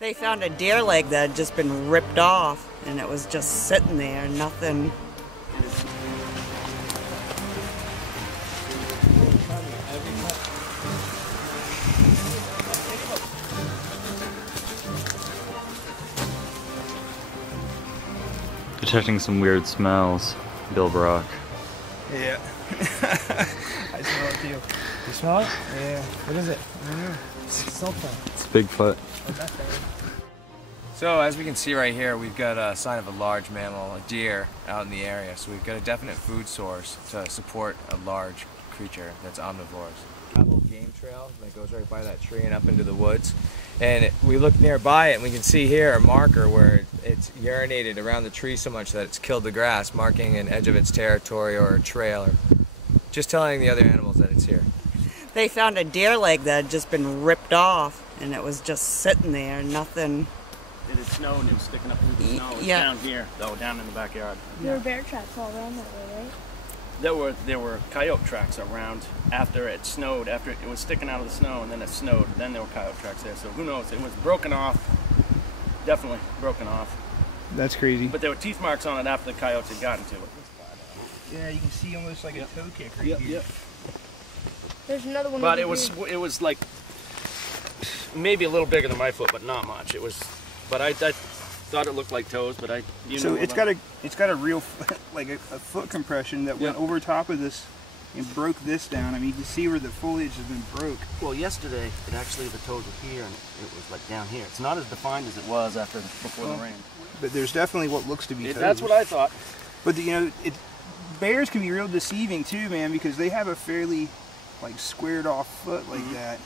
They found a deer leg that had just been ripped off, and it was just sitting there, nothing. Detecting some weird smells, Bill Brock. Yeah. I smell it too. You smell it? Yeah. What is it? I don't know. It's something. It's Bigfoot. So as we can see right here, we've got a sign of a large mammal, a deer, out in the area. So we've got a definite food source to support a large creature that's omnivorous. Travel game trail that goes right by that tree and up into the woods. And we look nearby it and we can see here a marker where it's urinated around the tree so much that it's killed the grass, marking an edge of its territory or a trail, or just telling the other animals that it's here. They found a deer leg that had just been ripped off, and it was just sitting there, nothing. It had snowed and it was sticking up through the snow. It's Yeah. down here, though, down in the backyard. There were bear tracks all around that way, right? There were coyote tracks around after it snowed, after it was sticking out of the snow, and then it snowed. Then there were coyote tracks there. So who knows? It was broken off. Definitely broken off. That's crazy. But there were teeth marks on it after the coyotes had gotten to it. Yeah, you can see almost like a toe kick right here. Yep. There's another one. But it was like maybe a little bigger than my foot, but not much. It was, but I thought it looked like toes, but So it's got a real like a foot compression that went over top of this and broke this down. I mean, you can see where the foliage has been broke. Well, yesterday it actually the toes were here and it was like down here. It's not as defined as it was before the rain. But there's definitely what looks to be toes. That's what I thought. But bears can be real deceiving too, man, because they have a fairly like squared off foot like that.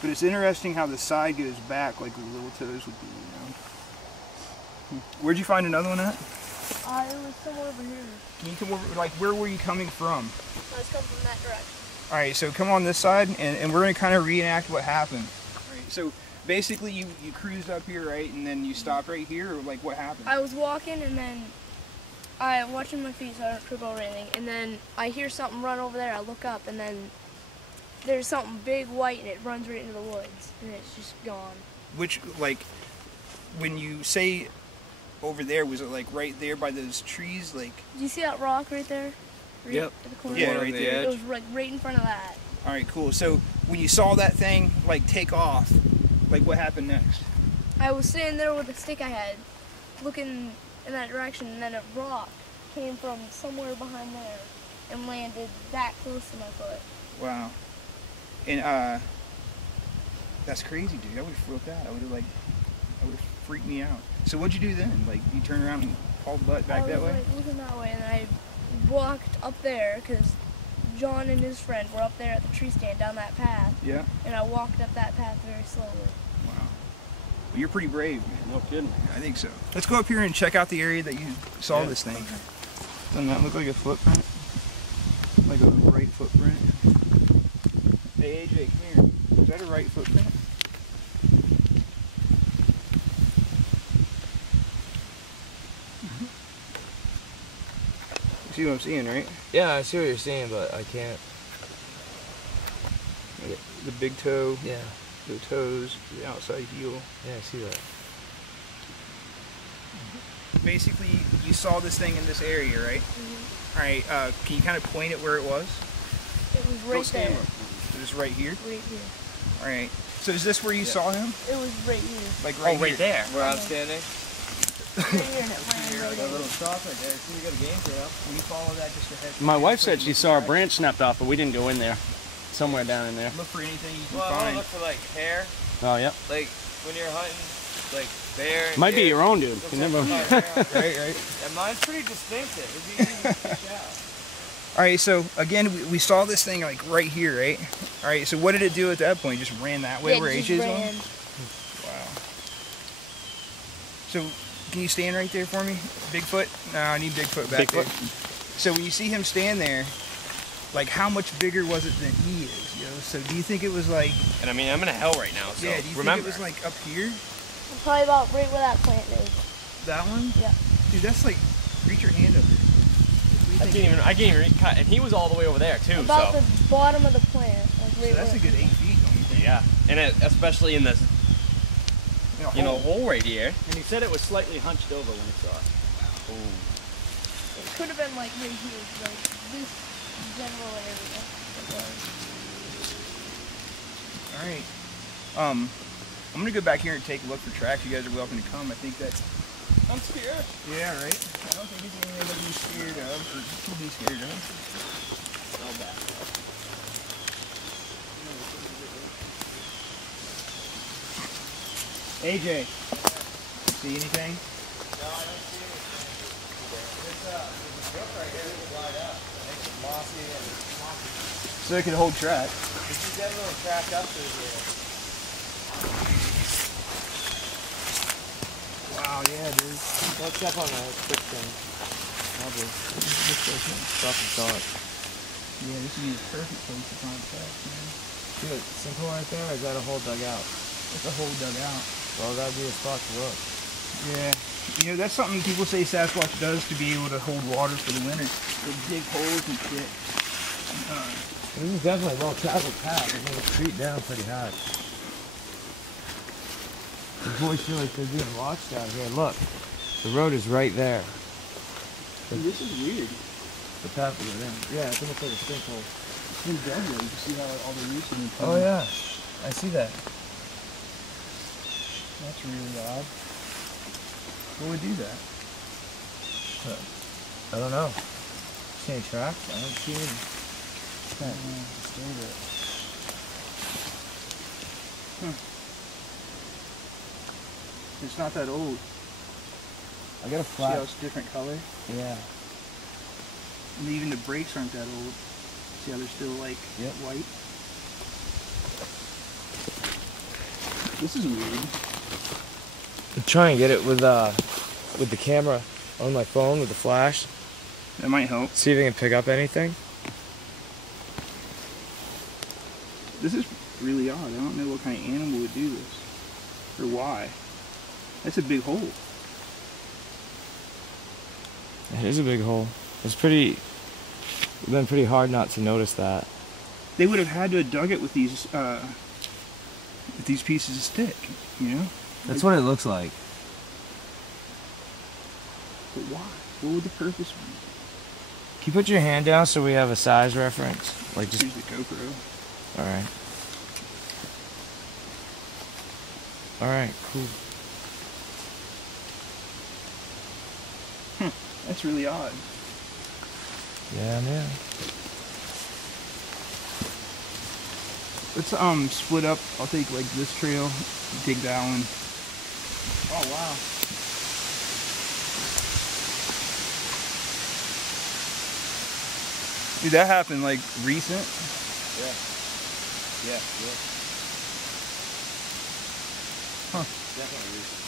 But it's interesting how the side goes back like the little toes would be, you know. Where'd you find another one at? It was somewhere over here. Can you come over, like where were you coming from? I was coming from that direction. Alright, so come on this side and we're gonna kind of reenact what happened. Right, so basically you cruised up here, right, and then you stopped right here, or like what happened? I was walking and then I watching my feet so I don't trip over anything, and then I hear something run over there. I look up and then there's something big white and it runs right into the woods and it's just gone. Which, like, when you say over there, was it like right there by those trees? Like, Do you see that rock right there? Right Yep. at the corner? Yeah, right there. It was right in front of that. alright, cool. So when you saw that thing like take off, like what happened next? I was sitting there with a stick I had, looking in that direction, and then a rock came from somewhere behind there and landed that close to my foot. Wow. And that's crazy, dude. I would have flipped out. I would have freaked me out. So what'd you do then? Like, you turn around and hauled butt back that way? I was like, looking that way, and I walked up there because John and his friend were up there at the tree stand down that path. Yeah. And I walked up that path very slowly. Wow. Well, you're pretty brave, man. No kidding. I think so. Let's go up here and check out the area that you saw this thing. Okay. Doesn't that look like a footprint? Like a right footprint? Hey AJ, come here. Is that a right footprint? You see what I'm seeing, right? Yeah, I see what you're saying, but I can't. The big toe, Yeah, the toes, the outside heel. yeah, I see that. Basically, you saw this thing in this area, right? Mm-hmm. All right, can you kind of point at where it was? It was right there. It was right here? Right here. All right. So is this where you saw him? It was right here. Like right here? there. Where I'm standing? Right here, and it landed right Got a here. little stop right there. See, we got a game trail. Will you follow that just ahead? My wife said she saw a branch snapped off, but we didn't go in there. Somewhere down in there. Look for anything you can Well, I want to find. look for like hair, Oh, yep. like when you're hunting, like bear. and Might be deer. your own, dude. Looks You like never. there's a lot of hair on there. Right, right. And mine's pretty distinctive. It'd be easy to fish out. All right, so again, we saw this thing like right here, right? All right, so what did it do at that point? Just ran that way Yeah, where just AJ's ran. on? Wow. So can you stand right there for me? Bigfoot? No, I need Bigfoot back there. So when you see him stand there, like how much bigger was it than he is, yo? So do you think it was like, And I mean, I'm in a hell right now, so yeah, do you remember. think it was like up here? Probably about right where that plant is. That one? Yeah. Dude, that's like, reach your hand up there. I can't even cut, and he was all the way over there too. About so the bottom of the plant. Like So right that's a where, good 8 feet, don't you think? yeah, and especially in this. you know, hole right here. And he said it was slightly hunched over when he saw it. It could have been like right here, like this general area. All right. I'm gonna go back here and take a look for tracks. You guys are welcome to come. I think that. I'm scared. Yeah, right. I don't think it's anything to be scared of, or to be scared of. So bad. AJ, see anything? No, I don't see anything. There's a brook right here that dried up. Makes it mossy and swampy. So it could hold track. This is definitely a track up through here. Wow, yeah, dude. Don't step on that quick thing. Probably. Soft and solid. Yeah, this would be a perfect place to find tracks, man. See that simple right there, or is that a hole dug out? It's a hole dug out. Well, that'd be a spot to look. Yeah. You know, that's something people say Sasquatch does to be able to hold water for the winter. They dig holes and shit. This is definitely a well-traveled path. It's going to creep down pretty hard. The boys feel like they're being watched out here. Look, the road is right there. Dude, this is weird. The path we were in. Yeah, it's almost like a sinkhole. It's been dug there. You can see how all the roots have been Oh yeah, I see that. That's really odd. What would do that? I don't know. See any tracks? I don't see any. It's not that old. I got a See how flat. it's different color? Yeah. And even the brakes aren't that old. See how they're still like white? This is weird. I'm trying to get it with the camera on my phone with the flash. That might help. See if I can pick up anything. This is really odd. I don't know what kind of animal would do this. Or why. That's a big hole. It is a big hole. It's been pretty hard not to notice that. They would have had to have dug it with these pieces of stick, you know? That's what it looks like. But why? What would the purpose be? Can you put your hand down so we have a size reference? Like just. Here's the GoPro. All right. All right. Cool. That's really odd. Yeah, man. Let's split up. I'll take like this trail, dig that one. Oh wow. Dude, that happened like recent. Yeah. Huh. Definitely recent.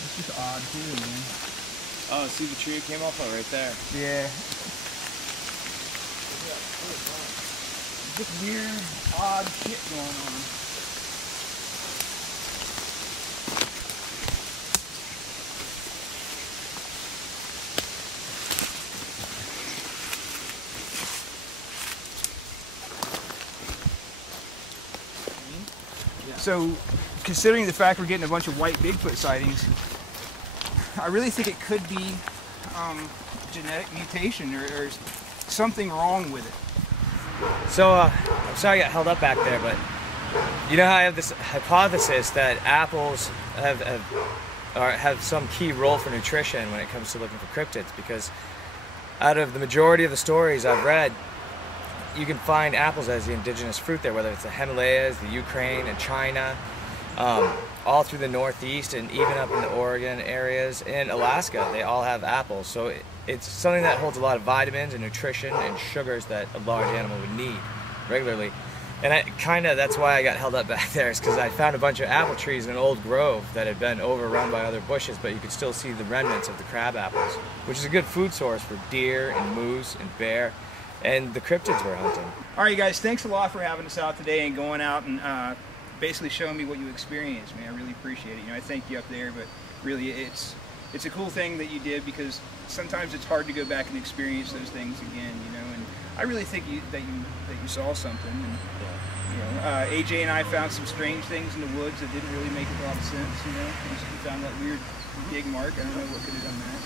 It's just odd too, man. Oh, see the tree it came off of right there. Yeah. Just weird, odd shit going on. So, considering the fact we're getting a bunch of white Bigfoot sightings, I really think it could be genetic mutation or something wrong with it. So, I'm sorry I got held up back there, but you know how I have this hypothesis that apples have some key role for nutrition when it comes to looking for cryptids, because out of the majority of the stories I've read, you can find apples as the indigenous fruit there, whether it's the Himalayas, the Ukraine, and China, all through the Northeast, and even up in the Oregon areas, and Alaska, they all have apples. So it's something that holds a lot of vitamins and nutrition and sugars that a large animal would need regularly. And that's why I got held up back there, is because I found a bunch of apple trees in an old grove that had been overrun by other bushes, but you could still see the remnants of the crab apples, which is a good food source for deer and moose and bear, and the cryptids we're hunting. All right, guys, thanks a lot for having us out today and going out and basically showing me what you experienced, man. I really appreciate it. You know, I thank you up there, but really it's a cool thing that you did, because sometimes it's hard to go back and experience those things again, you know. And I really think that you saw something. And AJ and I found some strange things in the woods that didn't really make a lot of sense, you know. We found that weird big mark. I don't know what could have done that.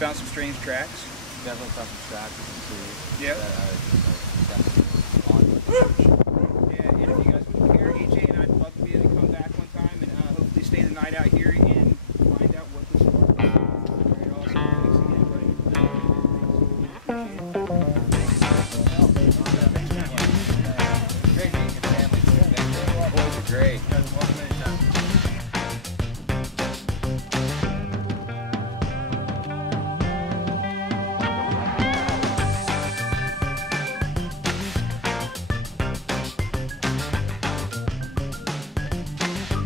Found some strange tracks. Definitely found some tracks and some trees. Yep. That are definitely on. Yeah, and if you guys wouldn't care, AJ and I'd love to be able to come back one time and hopefully stay the night out here and find out what this was. Very awesome. Thanks again, buddy. Great being in family. Boys are great.